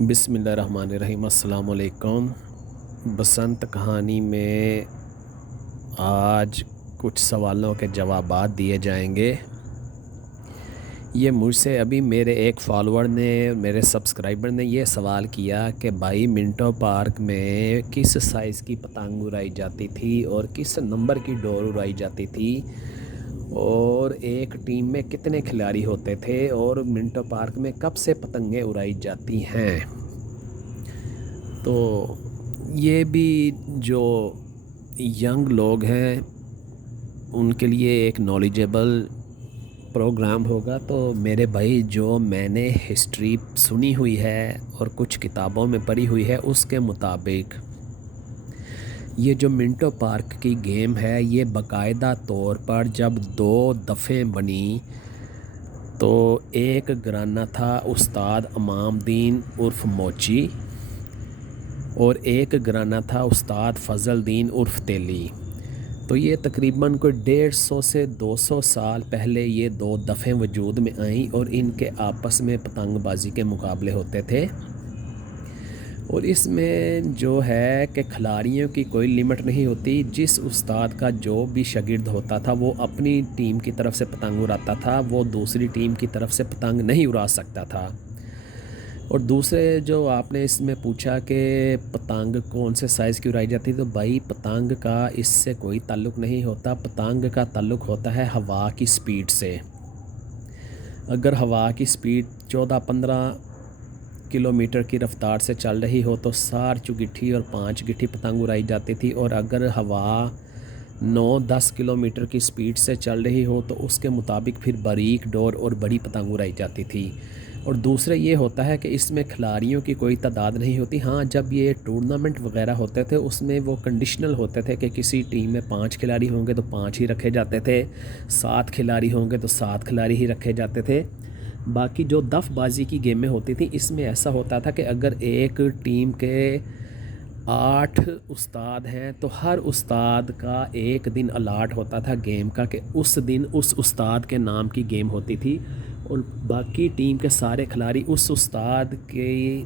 بسم اللہ الرحمن الرحیم۔ السلام علیکم۔ بسنت کہانی میں آج کچھ سوالوں کے جوابات دیے جائیں گے۔ یہ مجھ سے ابھی میرے ایک فالوور نے، میرے سبسکرائبر نے یہ سوال کیا کہ بھائی منٹو پارک میں کس سائز کی پتنگ اڑائی جاتی تھی اور کس نمبر کی ڈور اڑائی جاتی تھی، اور ایک ٹیم میں کتنے کھلاڑی ہوتے تھے، اور منٹو پارک میں کب سے پتنگیں اڑائی جاتی ہیں۔ تو یہ بھی جو ینگ لوگ ہیں ان کے لیے ایک نالجیبل پروگرام ہوگا۔ تو میرے بھائی، جو میں نے ہسٹری سنی ہوئی ہے اور کچھ کتابوں میں پڑھی ہوئی ہے، اس کے مطابق یہ جو منٹو پارک کی گیم ہے، یہ باقاعدہ طور پر جب 2 دفعے بنی تو ایک گھرانہ تھا استاد امام الدین عرف موچی، اور ایک گھرانہ تھا استاد فضل الدین عرف تیلی۔ تو یہ تقریباً کوئی 150 سے 200 سال پہلے یہ 2 دفعے وجود میں آئیں، اور ان کے آپس میں پتنگ بازی کے مقابلے ہوتے تھے۔ اور اس میں جو ہے کہ کھلاڑیوں کی کوئی لمٹ نہیں ہوتی، جس استاد کا جو بھی شاگرد ہوتا تھا وہ اپنی ٹیم کی طرف سے پتنگ اڑاتا تھا، وہ دوسری ٹیم کی طرف سے پتنگ نہیں اڑا سکتا تھا۔ اور دوسرے جو آپ نے اس میں پوچھا کہ پتنگ کون سے سائز کی اڑائی جاتی، تو بھائی پتنگ کا اس سے کوئی تعلق نہیں ہوتا۔ پتنگ کا تعلق ہوتا ہے ہوا کی سپیڈ سے۔ اگر ہوا کی سپیڈ 14-15 کلومیٹر کی رفتار سے چل رہی ہو تو 4 چوگٹھی اور 5 گٹھی پتنگ اڑائی جاتی تھی، اور اگر ہوا 9-10 کلومیٹر کی سپیڈ سے چل رہی ہو تو اس کے مطابق پھر باریک ڈور اور بڑی پتنگ اڑائی جاتی تھی۔ اور دوسرے یہ ہوتا ہے کہ اس میں کھلاڑیوں کی کوئی تعداد نہیں ہوتی۔ ہاں، جب یہ ٹورنامنٹ وغیرہ ہوتے تھے اس میں وہ کنڈیشنل ہوتے تھے کہ کسی ٹیم میں 5 کھلاڑی ہوں گے تو 5 ہی رکھے جاتے تھے، 7 کھلاڑی ہوں گے تو 7 کھلاڑی ہی رکھے جاتے تھے۔ باقی جو دف بازی کی گیمیں ہوتی تھیں اس میں ایسا ہوتا تھا کہ اگر ایک ٹیم کے 8 استاد ہیں تو ہر استاد کا ایک دن الاٹ ہوتا تھا گیم کا، کہ اس دن اس استاد کے نام کی گیم ہوتی تھی، اور باقی ٹیم کے سارے کھلاڑی اس استاد کی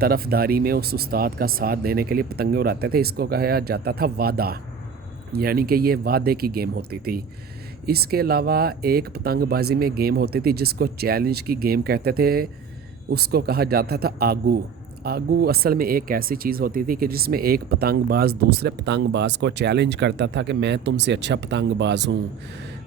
طرفداری میں اس استاد کا ساتھ دینے کے لیے پتنگیں اڑاتے تھے۔ اس کو کہا جاتا تھا وعدہ، یعنی کہ یہ وعدے کی گیم ہوتی تھی۔ اس کے علاوہ ایک پتنگ بازی میں گیم ہوتی تھی جس کو چیلنج کی گیم کہتے تھے، اس کو کہا جاتا تھا آگو۔ آگو اصل میں ایک ایسی چیز ہوتی تھی کہ جس میں ایک پتنگ باز دوسرے پتنگ باز کو چیلنج کرتا تھا کہ میں تم سے اچھا پتنگ باز ہوں۔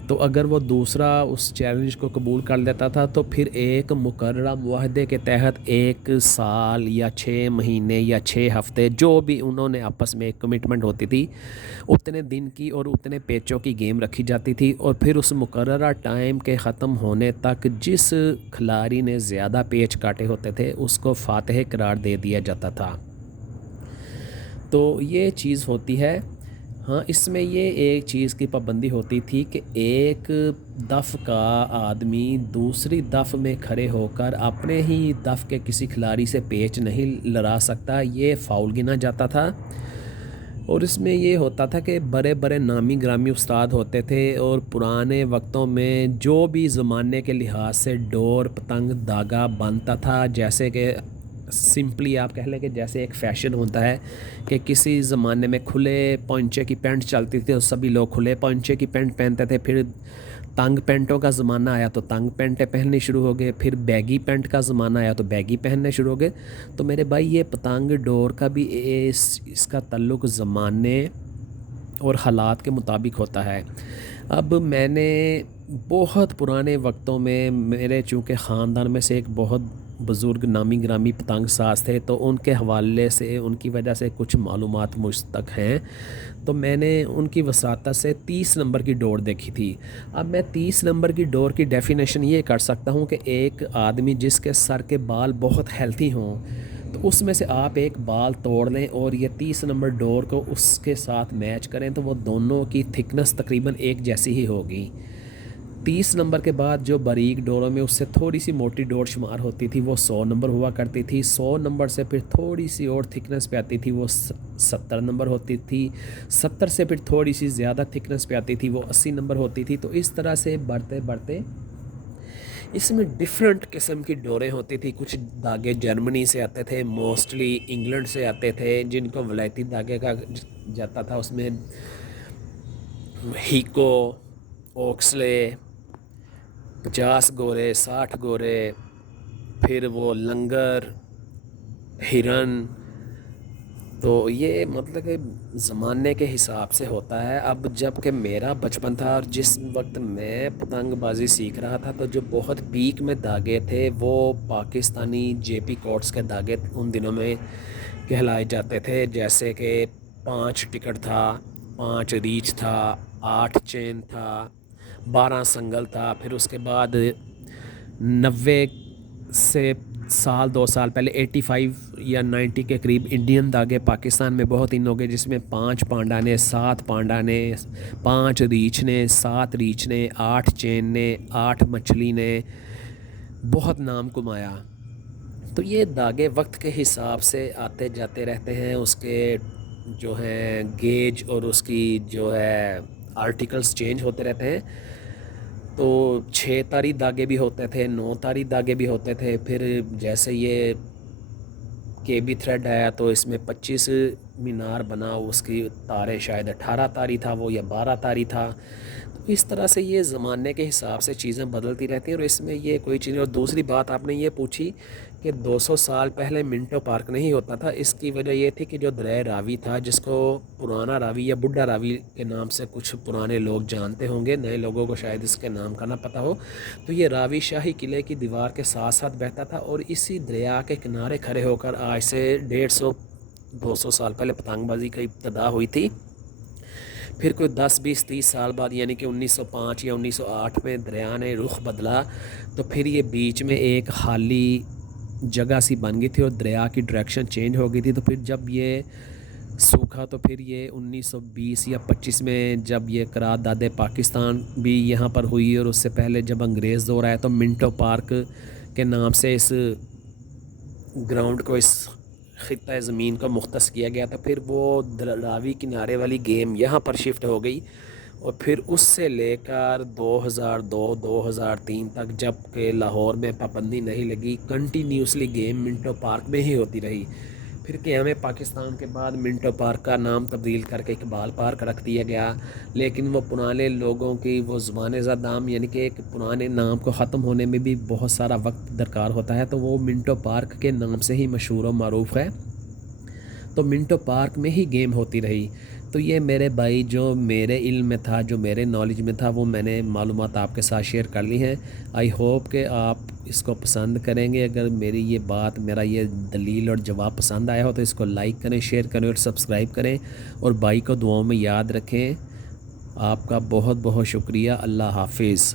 تو اگر وہ دوسرا اس چیلنج کو قبول کر لیتا تھا تو پھر ایک مقررہ معاہدے کے تحت 1 سال یا 6 مہینے یا 6 ہفتے، جو بھی انہوں نے آپس میں ایک کمٹمنٹ ہوتی تھی، اتنے دن کی اور اتنے پیچوں کی گیم رکھی جاتی تھی، اور پھر اس مقررہ ٹائم کے ختم ہونے تک جس کھلاڑی نے زیادہ پیچ کاٹے ہوتے تھے اس کو فاتح قرار دے دیا جاتا تھا۔ تو یہ چیز ہوتی ہے۔ ہاں، اس میں یہ ایک چیز کی پابندی ہوتی تھی کہ ایک دف کا آدمی دوسری دف میں کھڑے ہو کر اپنے ہی دف کے کسی کھلاڑی سے پیچ نہیں لڑا سکتا، یہ فاؤل گنا جاتا تھا۔ اور اس میں یہ ہوتا تھا کہ بڑے بڑے نامی گرامی استاد ہوتے تھے، اور پرانے وقتوں میں جو بھی زمانے کے لحاظ سے ڈور، پتنگ، دھاگا بنتا تھا، جیسے کہ سمپلی آپ کہہ لیں کہ جیسے ایک فیشن ہوتا ہے کہ کسی زمانے میں کھلے پونچے کی پینٹ چلتی تھی اور سبھی لوگ کھلے پونچے کی پینٹ پہنتے تھے، پھر تنگ پینٹوں کا زمانہ آیا تو تنگ پینٹیں پہننی شروع ہو گئے، پھر بیگی پینٹ کا زمانہ آیا تو بیگی پہننے شروع ہو گئے۔ تو میرے بھائی، یہ پتنگ ڈور کا بھی اس کا تعلق زمانے اور حالات کے مطابق ہوتا ہے۔ اب میں نے بہت پرانے وقتوں میں، میرے چونکہ خاندان میں سے ایک بہت بزرگ نامی گرامی پتنگ ساز تھے، تو ان کے حوالے سے، ان کی وجہ سے کچھ معلومات مجھ تک ہیں۔ تو میں نے ان کی وساطت سے 30 نمبر کی ڈور دیکھی تھی۔ اب میں 30 نمبر کی ڈور کی ڈیفینیشن یہ کر سکتا ہوں کہ ایک آدمی جس کے سر کے بال بہت ہیلتھی ہوں، تو اس میں سے آپ ایک بال توڑ لیں اور یہ 30 نمبر ڈور کو اس کے ساتھ میچ کریں تو وہ دونوں کی تھکنس تقریباً ایک جیسی ہی ہوگی۔ 30 نمبر کے بعد جو باریک ڈوروں میں اس سے تھوڑی سی موٹی ڈور شمار ہوتی تھی وہ 100 نمبر ہوا کرتی تھی۔ 100 نمبر سے پھر تھوڑی سی اور تھکنس پہ آتی تھی، وہ 70 نمبر ہوتی تھی۔ 70 سے پھر تھوڑی سی زیادہ تھکنس پہ آتی تھی، وہ 80 نمبر ہوتی تھی۔ تو اس طرح سے بڑھتے بڑھتے اس میں ڈفرینٹ قسم کی ڈوریں ہوتی تھی. کچھ دھاگے جرمنی سے آتے تھے، موسٹلی انگلینڈ سے آتے تھے، جن کو ولایتی دھاگے کا جاتا تھا. اس میں ہیکو، اوکسلے، 50 گورے، 60 گورے، پھر وہ لنگر، ہرن. تو یہ مطلب کہ زمانے کے حساب سے ہوتا ہے. اب جب کہ میرا بچپن تھا اور جس وقت میں پتنگ بازی سیکھ رہا تھا، تو جو بہت پیک میں دھاگے تھے وہ پاکستانی جے پی کوٹس کے دھاگے ان دنوں میں کہلائے جاتے تھے. جیسے کہ 5 ٹکٹ تھا، 5 ریچ تھا، 8 چین تھا، 12 سنگل تھا. پھر اس کے بعد 90 سے سال 2 سال پہلے 85 یا 90 کے قریب انڈین دھاگے پاکستان میں بہت ان ہو گئے، جس میں 5 پانڈا نے، 7 پانڈا نے، 5 ریچھ نے، 7 ریچھ نے، 8 چین نے، 8 مچھلی نے بہت نام کمایا. تو یہ دھاگے وقت کے حساب سے آتے جاتے رہتے ہیں. اس کے جو ہیں گیج اور اس کی جو ہے آرٹیکلز چینج ہوتے رہتے ہیں. تو 6 تاری دھاگے بھی ہوتے تھے، 9 تاری دھاگے بھی ہوتے تھے. پھر جیسے یہ کے بی تھریڈ آیا تو اس میں 25 مینار بنا، اس کی تاریں شاید 18 تاری تھا وہ یا 12 تاری تھا. تو اس طرح سے یہ زمانے کے حساب سے چیزیں بدلتی رہتی ہیں. اور اس میں یہ کوئی چیز. اور دوسری بات آپ نے یہ پوچھی کہ 200 سال پہلے منٹو پارک نہیں ہوتا تھا. اس کی وجہ یہ تھی کہ جو دریائے راوی تھا، جس کو پرانا راوی یا بڈھا راوی کے نام سے کچھ پرانے لوگ جانتے ہوں گے، نئے لوگوں کو شاید اس کے نام کا نہ پتہ ہو. تو یہ راوی شاہی قلعے کی دیوار کے ساتھ ساتھ بہتا تھا، اور اسی دریا کے کنارے کھڑے ہو کر آج سے 150-200 سال پہلے پتنگ بازی کی ابتدا ہوئی تھی. پھر کوئی 10-20-30 سال بعد یعنی کہ 1905 یا 1908 میں دریا نے رخ بدلا، تو پھر یہ بیچ میں ایک خالی جگہ سی بن گئی تھی اور دریا کی ڈائریکشن چینج ہو گئی تھی. تو پھر جب یہ سوکھا تو پھر یہ 1920 یا 25 میں جب یہ قرارداد پاکستان بھی یہاں پر ہوئی، اور اس سے پہلے جب انگریز دور آیا تو منٹو پارک کے نام سے اس گراؤنڈ کو، اس خطہ زمین کو مختص کیا گیا تھا. پھر وہ راوی کنارے والی گیم یہاں پر شفٹ ہو گئی، اور پھر اس سے لے کر 2002-2003 تک جب کہ لاہور میں پابندی نہیں لگی، کنٹینیوسلی گیم منٹو پارک میں ہی ہوتی رہی. پھر قیام پاکستان کے بعد منٹو پارک کا نام تبدیل کر کے اقبال پارک رکھ دیا گیا. لیکن وہ پرانے لوگوں کی وہ زبان زدام، یعنی کہ ایک پرانے نام کو ختم ہونے میں بھی بہت سارا وقت درکار ہوتا ہے، تو وہ منٹو پارک کے نام سے ہی مشہور و معروف ہے. تو منٹو پارک میں ہی گیم ہوتی رہی. تو یہ میرے بھائی جو میرے علم میں تھا، جو میرے نالج میں تھا، وہ میں نے معلومات آپ کے ساتھ شیئر کر لی ہیں. آئی ہوپ کہ آپ اس کو پسند کریں گے. اگر میری یہ بات، میرا یہ دلیل اور جواب پسند آیا ہو تو اس کو لائک کریں، شیئر کریں اور سبسکرائب کریں، اور بھائی کو دعاؤں میں یاد رکھیں. آپ کا بہت بہت شکریہ. اللہ حافظ.